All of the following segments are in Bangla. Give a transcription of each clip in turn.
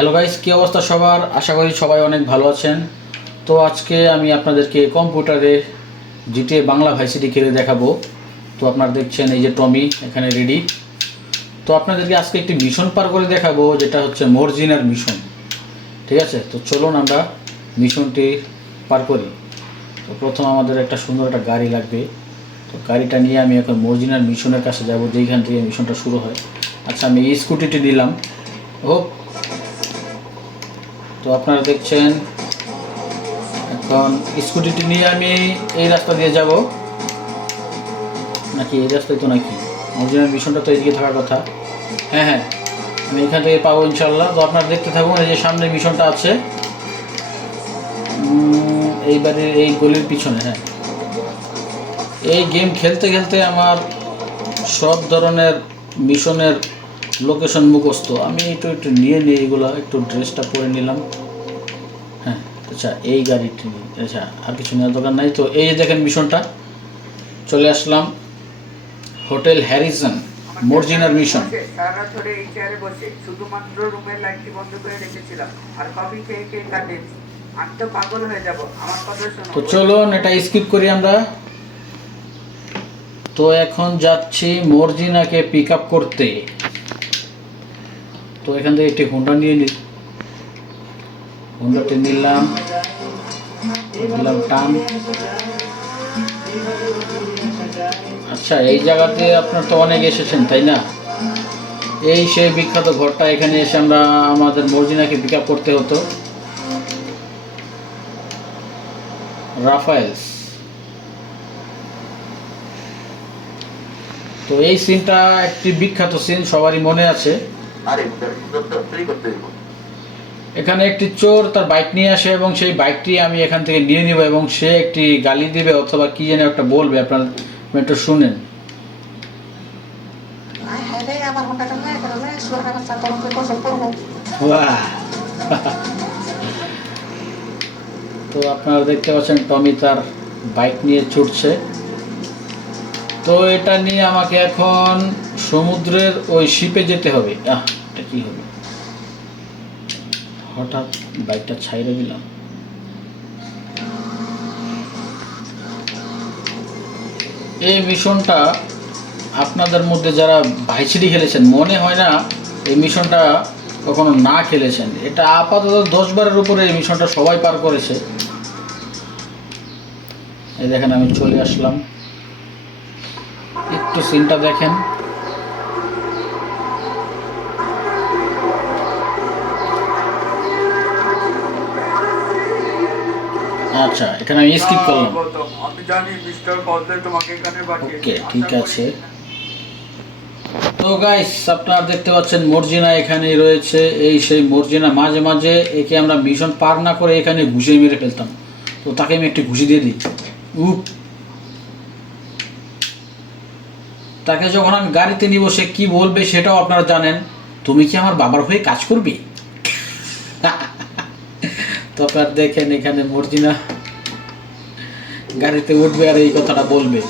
হ্যালো গাইস, কী অবস্থা সবার? আশা করি সবাই অনেক ভালো আছেন। তো আজকে আমি আপনাদেরকে কম্পিউটারে জিটিএ বাংলা ভাইস সিটি খেলে দেখাবো। তো আপনারা দেখছেন এই যে টমি এখানে রেডি। তো আপনাদেরকে আজকে একটি মিশন পার করে দেখাবো, যেটা হচ্ছে মর্জিনার মিশন। ঠিক আছে, তো চলুন আমরা মিশনটি পার করি। তো প্রথম আমাদের একটা সুন্দর একটা গাড়ি লাগবে। তো গাড়িটা নিয়ে আমি এখন মর্জিনার মিশনের কাছে যাব, যেইখান থেকে মিশনটা শুরু হয়। আচ্ছা, আমি এই স্কুটিটি নিলাম। ও, তো আপনারা দেখছেন এখন স্কুটিটি নিয়ে আমি এই রাস্তা দিয়ে যাব নাকি এই রাস্তায়? তো নাকি অরিজিনাল মিশনটা তো এদিকে থাকার কথা। হ্যাঁ হ্যাঁ, আমি এখান থেকে পাবো ইনশাল্লাহ। তো আপনারা দেখতে থাকুন, এই যে সামনে মিশনটা আছে এই বাড়ির এই গলির পিছনে। হ্যাঁ, এই গেম খেলতে খেলতে আমার সব ধরনের মিশনের লোকেশন মুখস্থ। আমি একটু নিয়ে নিই এগুলো, একটু ড্রেসটা পরে নিলাম। হ্যাঁ, আচ্ছা এই গাড়িটি, আচ্ছা আর কিছু নেওয়ার দরকার নাই। তো এই যে দেখেন মিশনটা, চলে আসলাম হোটেল হ্যারিসন, মর্জিনার মিশন। সারা ধরে এই চেয়ারে বসে শুধুমাত্র রুমের লাইটটি বন্ধ করে রেখেছিলাম আর কফি খেয়ে খেয়ে কাটেন। আমি তো পাগল হয়ে যাব, আমার কথা শোনো। তো চলুন এটা স্কিপ করি আমরা। তো এখন যাচ্ছি মর্জিনাকে পিক আপ করতে। তো এখান থেকে একটি হোন্ডা নিয়ে নিই, হোন্ডাটি নিলাম, দিলাম টান। আচ্ছা, এই জায়গাতে আপনার তো অনেক এসেছেন তাই না? এই সেই বিখ্যাত ঘরটা, এখানে এসে আমরা আমাদের মর্জিনাকে পিক আপ করতে হতো। রাফায়েলস। তো এই সিনটা একটি বিখ্যাত সিন, সবারই মনে আছে। এখানে একটি চোর তার বাইক নিয়ে আসে এবং সেই বাইকটি আমি এখান থেকে নিয়ে নিব এবং সে একটি গালি দিবে অথবা কি যেন একটা বলবে, আপনারা একটু শুনেন। তো আপনারা দেখতে পাচ্ছেন টমি তার বাইক নিয়ে ছুটছে। তো এটা নিয়ে আমাকে এখন সমুদ্রের ওই শিপে যেতে হবে। এটা কি হবে? হঠাৎ বাইকটা ছাইড়ে দিলাম। এই মিশনটা আপনাদের মধ্যে যারা ভাইসিটি খেলেছেন, মনে হয় না এই মিশনটা কখনো না খেলেছেন। এটা আপাতত 10 বারের উপরে এই মিশনটা সবাই পার করেছে। এই দেখেন আমি চলে আসলাম, একটু সিনটা দেখেন। আচ্ছা, এখানে আমি স্কিপ করলাম। আমি জানি মিস্টার কলদে তোমাকে এখানে পাঠিয়েছে। ওকে, ঠিক আছে। তো গাইস, আপনারা দেখতে পাচ্ছেন মর্জিনা এখানেই রয়েছে। এই সেই মর্জিনা, মাঝে মাঝে একে আমরা মিশন পার না করে এখানে ঘুষে মেরে ফেলতাম। তো তাকে আমি একটি ঘুষি দিয়ে দিই। তাকে যখন আমি গাড়িতে নিব, সে কি বলবে সেটাও আপনারা জানেন। তুমি কি আমার বাবার হয়ে কাজ করবে? তো আপনারা দেখেন এখানে মর্জিনা গাড়িতে উঠবে আর এই কথাটা বলবে,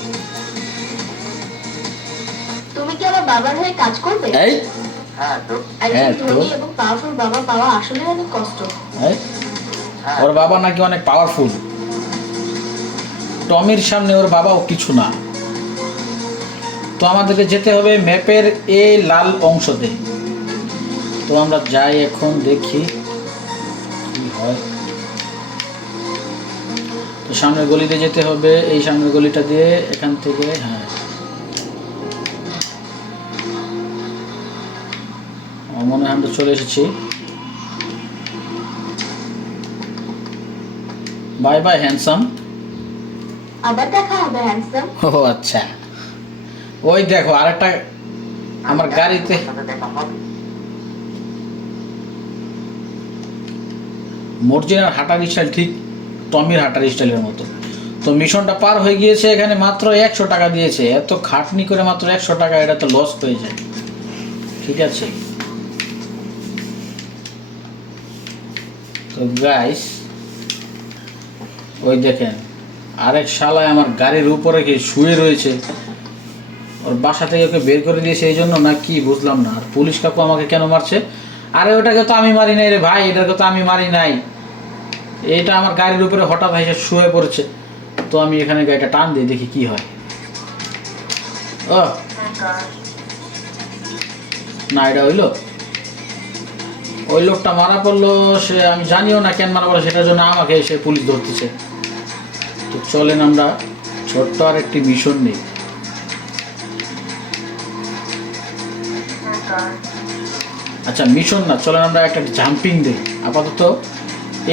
তুমি কি আমার বাবার হয়ে কাজ করবে? এই একজন ধনী এবং পাওয়ারফুল বাবা পাওয়া আসলে অনেক কষ্ট। ওর বাবা নাকি অনেক পাওয়ারফুল। টমির সামনে ওর বাবাও কিছু না। তো আমাদেরকে যেতে হবে ম্যাপের এই লাল অংশতে। তো আমরা যাই, এখন দেখি কি হয়। তো সামনের গলিতে যেতে হবে, এই সামনের গলিটা দিয়ে, এখান থেকে। হ্যাঁ, মনে হয় আমরা চলে এসেছি। Bye bye handsome. আবার দেখা হবে হ্যান্ডসাম। ও আচ্ছা, ওই দেখো আরেকটা আমার গাড়িতে। মর্জিনার হাঁটার স্টাইল ঠিক টমির হাঁটার স্টাইলের মতো। তো মিশনটা পার হয়ে গিয়েছে, এখানে মাত্র 100 টাকা দিয়েছে। এত খাটনি করে মাত্র 100 টাকা, এটা তো লস হয়ে যায়। ঠিক আছে, তো গাইস ওই দেখেন আরেক শালায় আমার গাড়ির উপরে কি শুয়ে রয়েছে। ওর বাসা থেকে ওকে বের করে দিয়েছে এই জন্য, না কি বুঝলাম না। আর পুলিশ কাকু আমাকে কেন মারছে? আরে ওটাকে তো আমি মারি নাই রে ভাই, এটাকে তো আমি মারি নাই। এটা আমার গাড়ির উপরে হঠাৎ এসে শুয়ে পড়েছে, তো আমি এখানে গাড়িটা টান দিই, দেখি কি হয়। ও না, এটা হইলো, ওই লোকটা মারা পড়লো, সে আমি জানিও না কেন মারা পড়লো, সেটার জন্য আমাকে এসে পুলিশ ধরতেছে। তো চলেন আমরা ছোট্ট আর একটি মিশন নেই। আচ্ছা মিশন না, চলেন আমরা একটা জাম্পিং দিই আপাতত।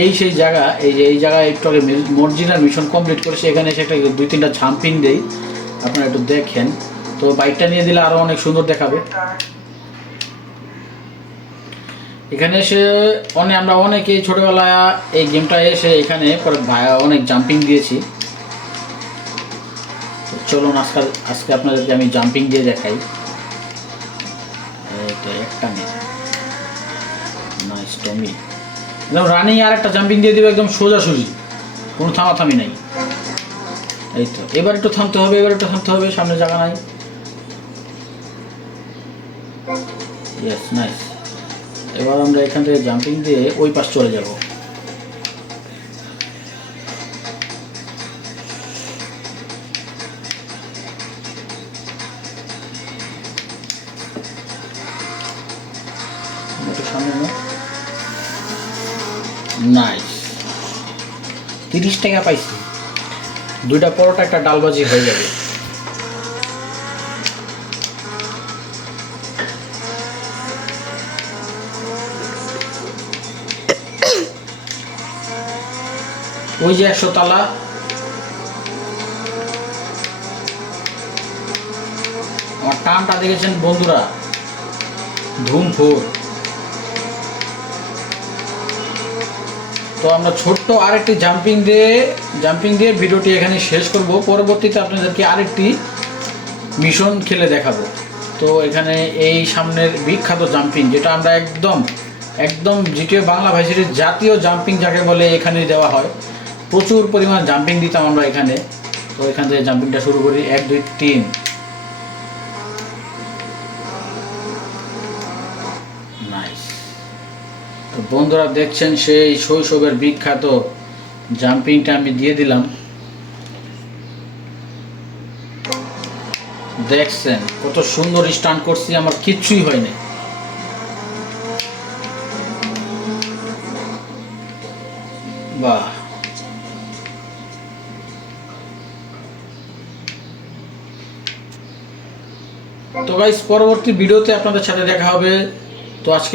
এই সেই জায়গা, এই যে এই জায়গায় একটু আগে মর্জিনার মিশন কমপ্লিট করেছি, এখানে এসে একটা 2-3টা জাম্পিং দেই, আপনারা একটু দেখেন। তো বাইকটা নিয়ে দিলে আরও অনেক সুন্দর দেখাবে। এখানে এসে আমরা অনেকেই ছোটোবেলায় এই গেমটা এসে এখানে পরে অনেক জাম্পিং দিয়েছি। তো চলুন আজকে আপনাদেরকে আমি জাম্পিং দিয়ে দেখাই। এটা একটা নেই, নাইস টমি, একদম রানিং আর একটা জাম্পিং দিয়ে দেবে, একদম সোজাসুজি, কোনো থামাথামি নাই। এই তো এবার একটু থামতে হবে, সামনে জায়গা নাই। Yes nice. এবার আমরা এখান থেকে জাম্পিং দিয়ে ওই পাশ চলে যাব। সামনে নাইস, 30 টাকা পাইছি, 2টা পরোটা একটা ডালবাজি হয়ে যাবে। ওই যে 100 তালা, আমার টানটা দেখেছেন বন্ধুরা, ধুমফুর। তো আমরা ছোট্ট আরেকটি জাম্পিং দিয়ে ভিডিওটি এখানে শেষ করব। পরবর্তীতে আপনাদেরকে আরেকটি মিশন খেলে দেখাবো। তো এখানে এই সামনের বিখ্যাত জাম্পিং, যেটা আমরা একদম জিটিএ বাংলা ভার্সিটির জাতীয় জাম্পিং যাকে বলে, এখানেই দেওয়া হয়। প্রচুর পরিমাণ জাম্পিং দিতাম আমরা এখানে। তো এখান থেকে জাম্পিংটা শুরু করি, 1 2 3। নাইস। তো বন্ধুরা দেখছেন সেই শৈশবের বিখ্যাত জাম্পিংটা আমি দিয়ে দিলাম। দেখছেন কত সুন্দর স্টান্ট করছি, আমার কিচ্ছুই হয়নি। বাহ। তো গাইস পরবর্তী ভিডিওতে আপনাদের সাথে দেখা হবে। তো আজকে